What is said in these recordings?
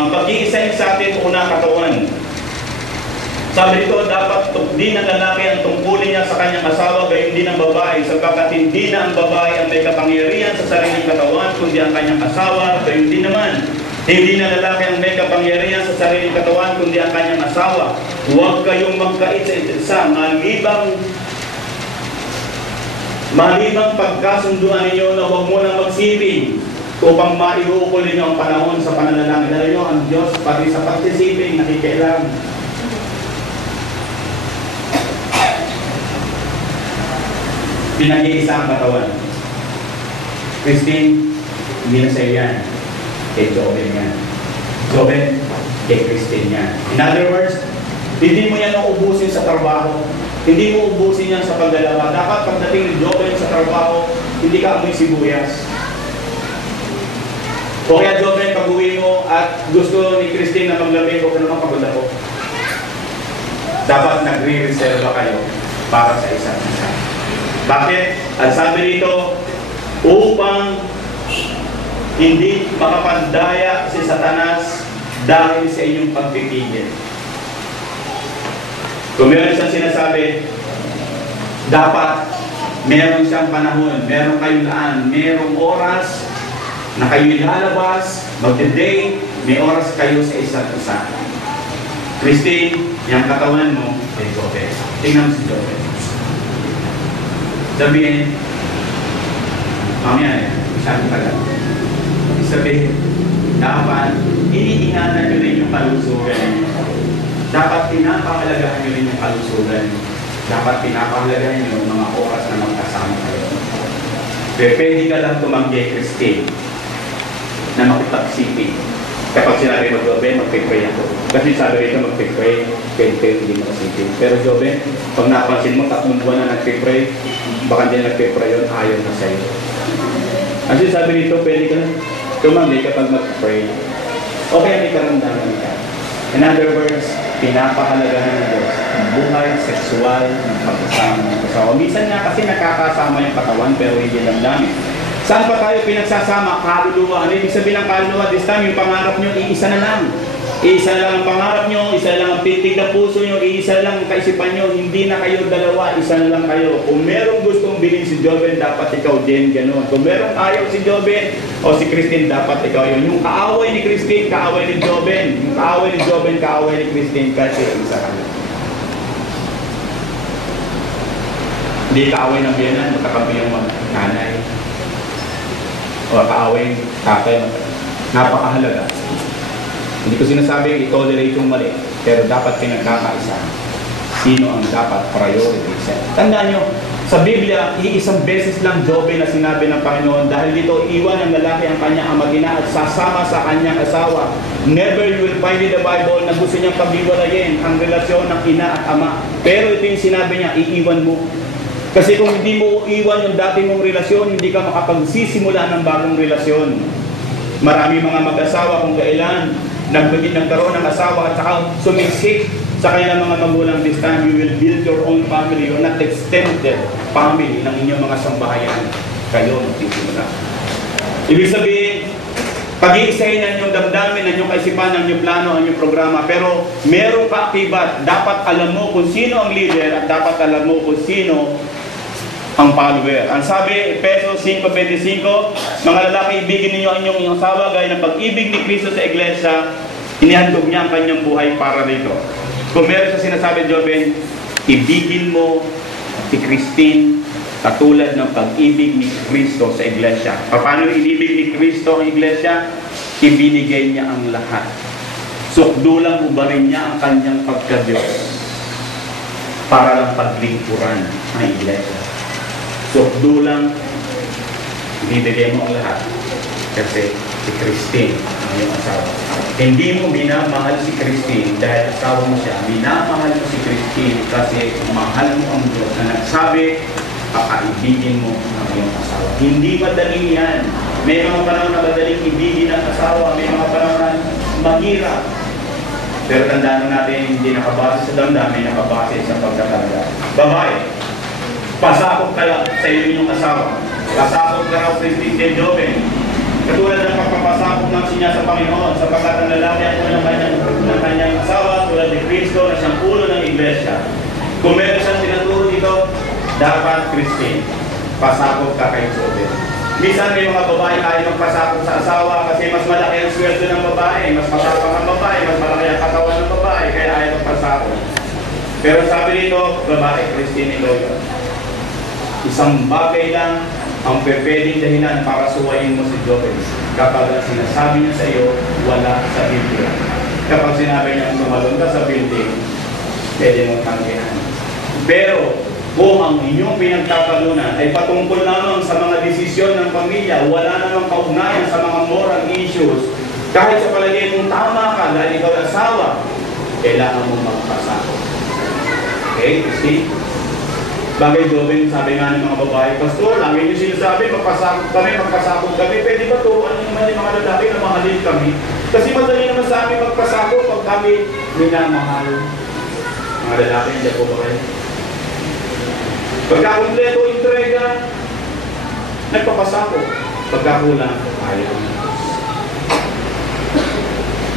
Ang pag-iisa sa atin, una, katawan. Sabi dito, dapat di ng lalaki ang tungkulin niya sa kanyang asawa, gayon din ang babae, sapagkat hindi na ang babae ang may kapangyarihan sa sariling katawan, kundi ang kanyang asawa, gayon din naman. Hindi na lalaki ang may kapangyarihan sa sariling katawan, kundi ang kanyang asawa. Huwag kayong magkait sa isa, malibang pagkasunduan ninyo na huwag mo nang magsiping upang maiukol ninyo ang panahon sa pananalangin. Alam nyo, ang Diyos, pati sa pagsisiping, nakikialam. Pinag-iisa ang katawan. Christine, hindi na sa'yo yan. Kay Joven yan. Joven, kay Christine yan. In other words, hindi mo yan uubusin sa trabaho. Hindi mo ubusin yan sa pagdalawa. Dapat pagdating ni Joven sa trabaho, hindi ka amoy sibuyas. O kaya Joven, pag-uwi mo at gusto ni Christine na maglamig o kung pagod ako. Dapat nagre-reserva kayo para sa isa't isa. Bakit? Ang sabi dito, upang hindi makapandaya si Satanas dahil sa inyong pagpipigil. Kung meron siyang sinasabi, dapat meron siyang panahon, meron kayong laan, merong oras na kayo ilalabas, magde-date, may oras kayo sa isa't isa. Christine, yung katawan mo, ay Joven. Tingnan mo si Joven. Sabihin, mamaya sabi ka lang. Sabihin, dapat iniingatan nyo rin yung kalusugan. Dapat pinapahalagahan nyo rin yung kalusugan. Dapat pinapahalagahan nyo yung mga oras na magkasama kayo. Pero pwede ka lang tumanggi, Christine, na makipagsiping. Kapag sinabi mo, Joven, magpipray ako. Kasi sabi rito, magpipray, pwede hindi magsiping. Pero Joven, pag napansin mo, 3 buwan na nagpipray, baka hindi nagpipray yun, ayaw na sa'yo. Kasi sabi rito, pwede ka tumanggi kapag mag-pray. O kaya may karamdaman ka. In other words, pinapahalagahan ng Diyos ang buhay, sexual, ng pagkasama ng kasawa. Minsan nga kasi nakakasama yung katawan pero hindi damdamin. Saan pa tayo pinagsasama? Kaluluwa. Ano ibig sabihin ng kaluluwa? This time, yung pangarap nyo, iisa na lang. Iisa na lang ang pangarap nyo, isa na lang ang pintig ng puso nyo, iisa na lang ang kaisipan nyo, hindi na kayo dalawa, isa na lang kayo. Kung merong gustong bilhin si Joven, dapat ikaw din, gano'n. Kung merong ayaw si Joven o si Christine, dapat ikaw yun. Yung kaaway ni Christine, kaaway ni Joven. Yung kaaway ni Joven, kaaway ni Christine, kasi isa ka lang. Hindi kaaway ng biyanan, magkakampi yung mga nanay. O kaaway, tatay, napakahalaga. Hindi ko sinasabing i-tolerate yung mali, pero dapat pinagkakaisa. Sino ang dapat priority set? Tandaan nyo, sa Biblia, iisang beses lang Joven na sinabi ng Panginoon dahil dito iwan ng lalaki ang kanyang amag-ina at sasama sa kanyang asawa. Never you will find in the Bible na gusto niyang paghiwalayin ang relasyon ng ina at ama. Pero ito yung sinabi niya, iiwan mo. Kasi kung hindi mo iwan yung dati mong relasyon, hindi ka makapagsisimula ng bagong relasyon. Marami mga mag-asawa kung kailan nagkaroon ng asawa at saka sumiksik sa kanilang mga magulang. This time, you will build your own family. You're not extended family ng inyong mga sambahayan. Kayo magsisimula. Ibig sabihin, pag-iisahin ang inyong damdamin, ang inyong kaisipan, ang inyong plano, ang inyong programa. Pero merong kaakibat. Dapat alam mo kung sino ang leader at dapat alam mo kung sino ang follower. Ang sabi, Efesos 5:25, mga lalaki, ibigin ninyo ang inyong asawa gaya ng pag-ibig ni Kristo sa iglesia, inihandog niya ang kanyang buhay para rito. Kung meron sa sinasabi, Joven, ibigin mo si Christine katulad ng pag-ibig ni Kristo sa iglesia. Paano inibig ni Kristo ang iglesia? Ibinigay niya ang lahat. Sukdulang ubarin niya ang kanyang pagka-Diyos para lang paglingkuran ang iglesia. Sukdulang ibibigay mo ang lahat kasi si Christine ang iyong asawa. Hindi mo minamahal si Christine dahil asawa mo siya. Minamahal mo si Christine kasi mahal mo ang Diyos na nagsabi, pakaibigin mo ang iyong asawa. Hindi madaling yan. May mga panahon na madaling ibigin ang asawa. May mga panahon na mahirap. Pero tandaan natin, hindi nakabase sa damdamin, nakabase sa pagkakalaga. Babae, pasakot ka sa iyo yung asawa. Pasakot ka raw Christine kay Joven. Katulad ng pagpapasakop ng sinya sa Panginoon, sapagkat ang lalaki ang ulo ng kanyang asawa, tulad ni Kristo na siyang ulo ng iglesia. Kung meron siyang tinuturo dito, dapat Christine, pasakop ka kay Jobel. Minsan may mga babae tayo magpasakop sa asawa kasi mas malaki ang sweldo ng babae, mas matapang ang babae, mas malaki ang katawan ng babae, kaya ayaw magpasakop. Pero sabi dito, babae, Christine, ikaw yun. Isang bagay lang ang pwedeng dahilan para suwayin mo si Jobel kapag ang sinasabi niya sa iyo, wala sa Biblia. Kapag sinabi niya, tumalon ka sa building, pwede mong tanggihan. Pero, kung ang inyong pinagtatalunan ay patungkol lamang sa mga desisyon ng pamilya, wala namang kaugnayan sa mga moral issues, kahit sa palagay mong tama ka dahil ikaw asawa, kailangan mong magpasakop. Okay, Christine? Bagay Jobel, sabi nga ng mga babae, Pastor, lagi niyo sinasabi, magpasakop kami, pwede ba turuan niyo naman yung mga lalaki na mahalin kami? Kasi madali naman sa amin magpasakop pag kami minamahal. Mga lalaki, hindi po ba kayo? Pagka kumpleto entrega, nagpapasakop. Pagka kulang, ayaw.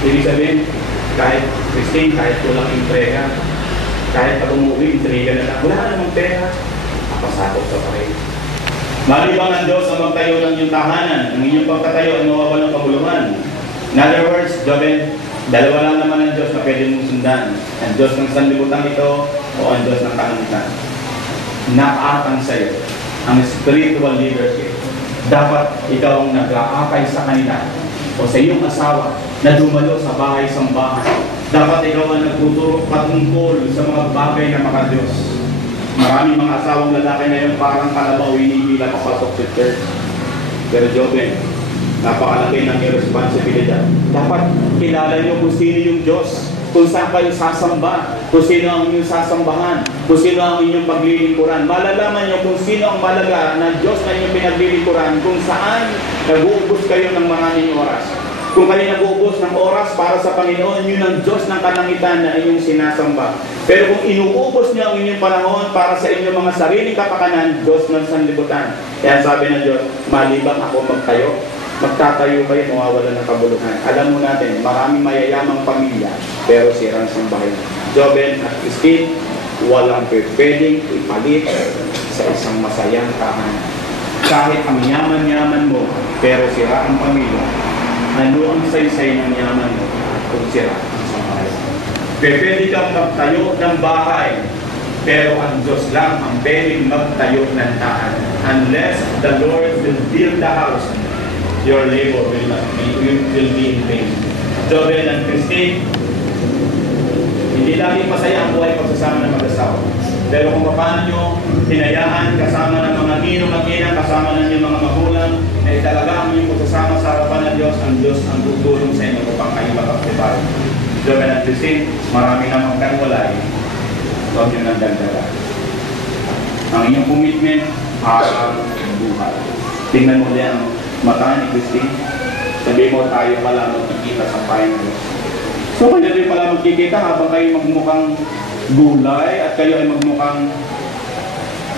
Ibig sabihin, kahit Christine, kahit kulang entrega, kahit pag umuwi, entrega na lang, wala na namang pera, napasakop ka pa rin. Malibang ang Diyos ang magtayo ng iyong tahanan, ang inyong pagkatayo ay mawawala ng kabuluhan. In other words, Jobel, dalawa lang naman ang Diyos na pwede mong sundan. Ang Diyos ng sanlibutan ito o ang Diyos ng kalangitan. Nakaatang sa iyo ang spiritual leadership. Dapat ikaw ang nag-aakay sa kanila o sa iyong asawa na dumalo sa bahay-sambahan. Dapat ikaw ang nagtuturo patungkol sa mga bagay na maka-Diyos. Maraming mga asawang lalaki ngayon parang kalabaw, hinihila papasok sa church. Pero Jobel, napakalaki ng irresponsibilidad. Dapat kilala niyo kung sino yung Diyos, kung saan kayo sasamba, kung sino ang inyong sasambahan, kung sino ang inyong paglilingkuran. Malalaman niyo kung sino ang malaga na Diyos na inyong pinaglilingkuran, kung saan nag-uubos kayo ng maraming oras. Kung kayo nag-uubos ng oras para sa Panginoon, yun ang Diyos ng kalangitan na inyong sinasamba. Pero kung inuubos niyo ang inyong panahon para sa inyong mga sariling kapakanan, Diyos ng sanlibutan. Kaya sabi ng Diyos, malibang ako magtayo, magtatayo kayo, mawawala ng kabuluhan. Alam mo natin, maraming mayayamang pamilya, pero sirang sambahay. Jobel at Christine, walang pwedeng ipalit sa isang masayang tahanan. Kahit ang yaman-yaman mo, pero sira ang pamilya, ano ang saysay ng yaman mo kung sira ang sambahay? Pwede kang magtayo ng bahay, pero ang Diyos lang ang pwedeng magtayo ng tahanan. Unless the Lord will build the house, your labor will be in vain. Jobel and Christine, hindi laging masaya ang buhay pagsasama ng mag-asawa. Pero kung paano nyo hinayaan kasama ng mga ninong-mag-inang, kasama ng inyong mga magulang, ay talaga ang inyong pagsasama sa harapan ng Diyos, ang Diyos ang tutulong sa inyo upang kayo magkaktipan. Jobel and Christine, marami namang kanwalay, huwag nyo nang dagdagan. Ang inyong commitment, ang buhay. Tingnan mo din ang mata ni Christine. Sabi mo, tayo pala magkikita sa final. So, kayo din pala magkikita habang kayo magmukhang gulay at kayo ay magmukhang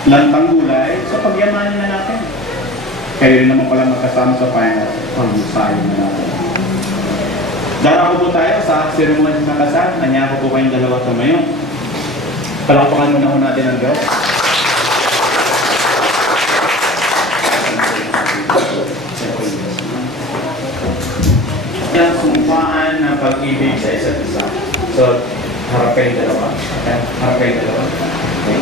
lantang gulay, so pagyamanin na natin. Kayo rin naman pala magkasama sa final. Pag-usahin na natin. Darako po tayo sa ceremony ng kasal. Nanya ko po kayong dalawa tumayo. Palakpakan muna po natin ang Diyos. Ang sumpaan ng pag-ibig sa isa't isa. So, harap kayong dalawa. Okay? Harap kayong dalawa. Okay?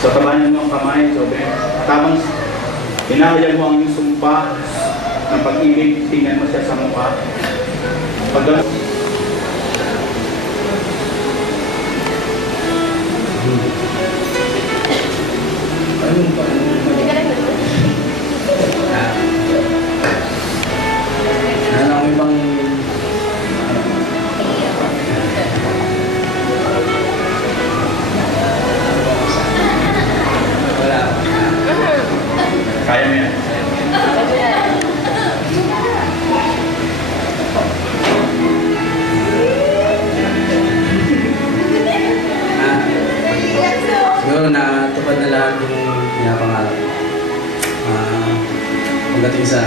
So, tabanan mo ang kamay. So, tamang hinahayag mo ang iyong sumpa ng pag-ibig. Tingnan mo siya sa mukha. Pag kaya mo yan. na lahat yung pinapangarap. Pagdating sa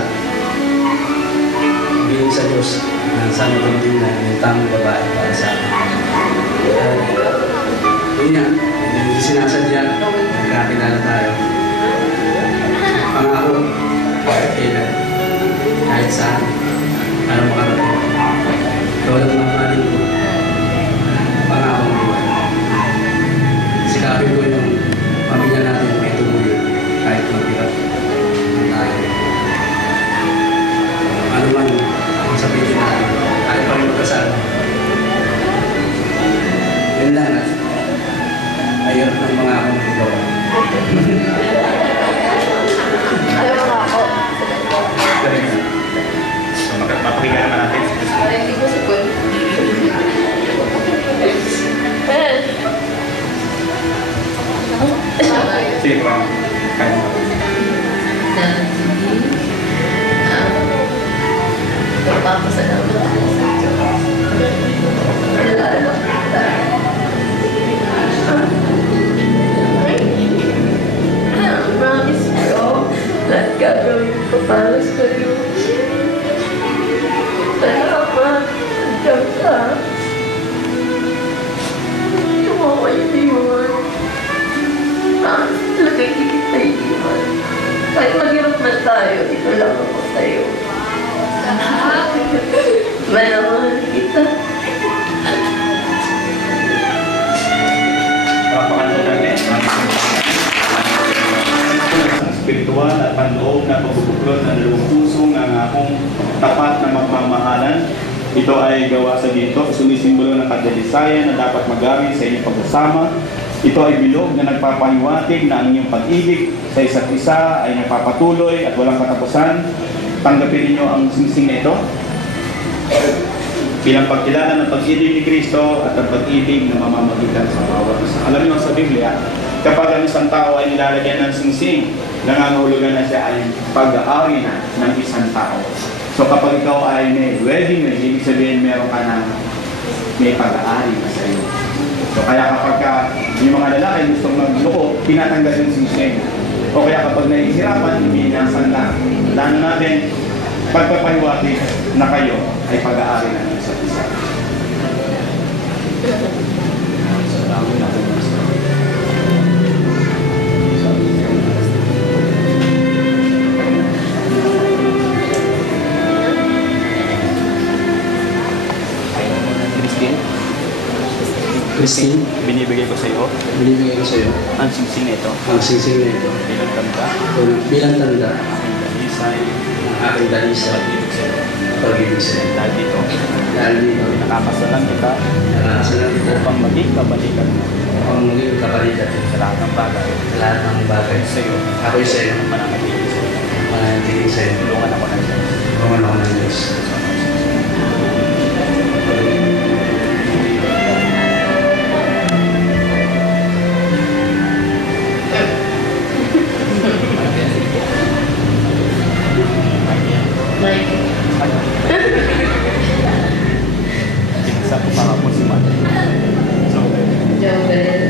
bilang sa Diyos, sana din na yung tamang babae para sa akin. Yun nga, hindi sinasadya, magkakilala tayo. Pangako, kahit kailan, kahit saan, para makarating. Ikaw lang mamahalin ko. Pangako mo. Sikapin ko yung pamilya natin may tumuloy kahit maghirap ang tayo. Ano man ang sabihin natin, tayo pa rin magkasama. Yun lang at ayarap ng mga akong ito. Ayaw mo ako. So, mapakinggan naman natin. Ay, hindi ko sipon. Sige po. Kaya mo. Nagpapasalamat ako sa Diyos. Promise ko, lahat gagawin ko para sa'yo. Salamat. Diyan ka. Hindi mo ako iiwan. Talagang hindi kita iiwan. Kahit maghirap na tayo, dito lang ako sa'yo. Malaman kita. Papakalala natin. Spiritual at panloob na pagbubuklod ng dalawang puso ng akong tapat na magmamahalan. Ito ay gawa sa dito, sumisimbolo ng kadalisayan na dapat magamit sa inyong pagsasama. Ito ay bilog na nagpapahiwatig na ang inyong pag-ibig sa isa't isa ay nagpapatuloy at walang katapusan. Tanggapin ninyo ang singsing na ito bilang pagkilala ng pag-ibig ni Kristo at ang pag-ibig na mamamagitan sa bawat isa. Alam niyo sa Biblia, kapag ang isang tao ay nilalagyan ng singsing, nangangahulugan na siya ay pag-aari na ng isang tao. So kapag ikaw ay may wedding ring, ibig sabihin meron ka ng may pag-aari na sa iyo. So kaya kapag yung mga lalaki gustong magloko, tinatanggal yung singsing. O kaya kapag nahihirapan, ibinasan na. Lalo natin, pagpapahiwatig na kayo ay pag-aari na ng isa't isa. Christine, Binibigay ko sa iyo binibigay ko sa iyo ang singsing na ito ang singsing na ito bilang tanda bilang tanda aking dalisay ng aking dalisa pag-ibig sa iyo. pag-ibig sa iyo. Dahil dito, Dahil dito, nakakasalan kita nakakasalan kita upang maging kabalikan mo upang maging kapalitan sa lahat ng bagay sa lahat ng bagay. sa iyo. Ako'y sa iyo, Mananatili sa iyo. mananatiling sa iyo. Tulungan ako ng Diyos. Tulungan ako ng Diyos. Pinasa ko pa ako si Mata. So, Joel,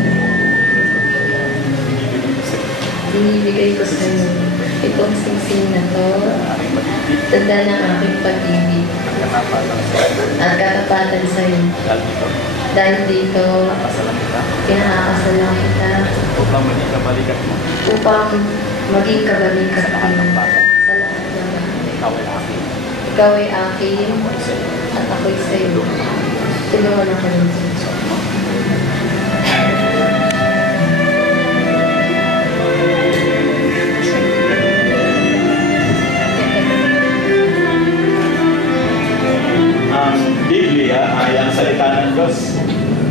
binibigay ko sa iyo itong singsing na to, aking pag-ibig tanda ng aking pag-ibig at katapatan sa iyo. at katapatan sa iyo. Dahil dito, Dahil dito, nakasalan kita pinakakasalan kita upang maging kabalikan mo upang maging kabalikan sa lahat ng ko bagay. sa lahat ng bagay. Ikaw ay akin. Ikaw ay akin Ako ay sa iyo. at ako'y sa iyo. Tulungan ako ng Diyos. Ang Biblia ay ang salita ng Diyos.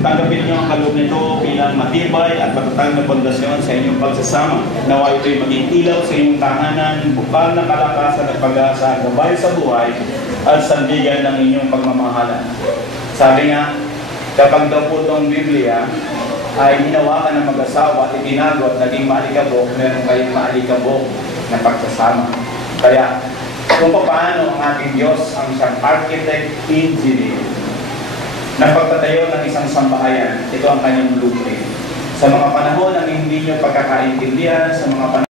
Tanggapin niyo ang kaloob nito bilang matibay at matatag na pundasyon sa inyong pagsasama. Nawa ito'y maging ilaw sa inyong tahanan, bukal na kalakasan at pag-asa, gabay sa buhay at sandigan ng inyong pagmamahalan. Sabi nga, kapag daw po itong Biblia ay hinawakan ng mag-asawa at itinago at naging maalikabok, meron kayong maalikabok na pagsasama. Kaya, kung paano ang ating Diyos ang siyang architect, engineer, na pagtatayo ng isang sambahayan, ito ang kanyang blueprint. Sa mga panahon ng hindi nyo pagkakaintindihan, sa mga panahon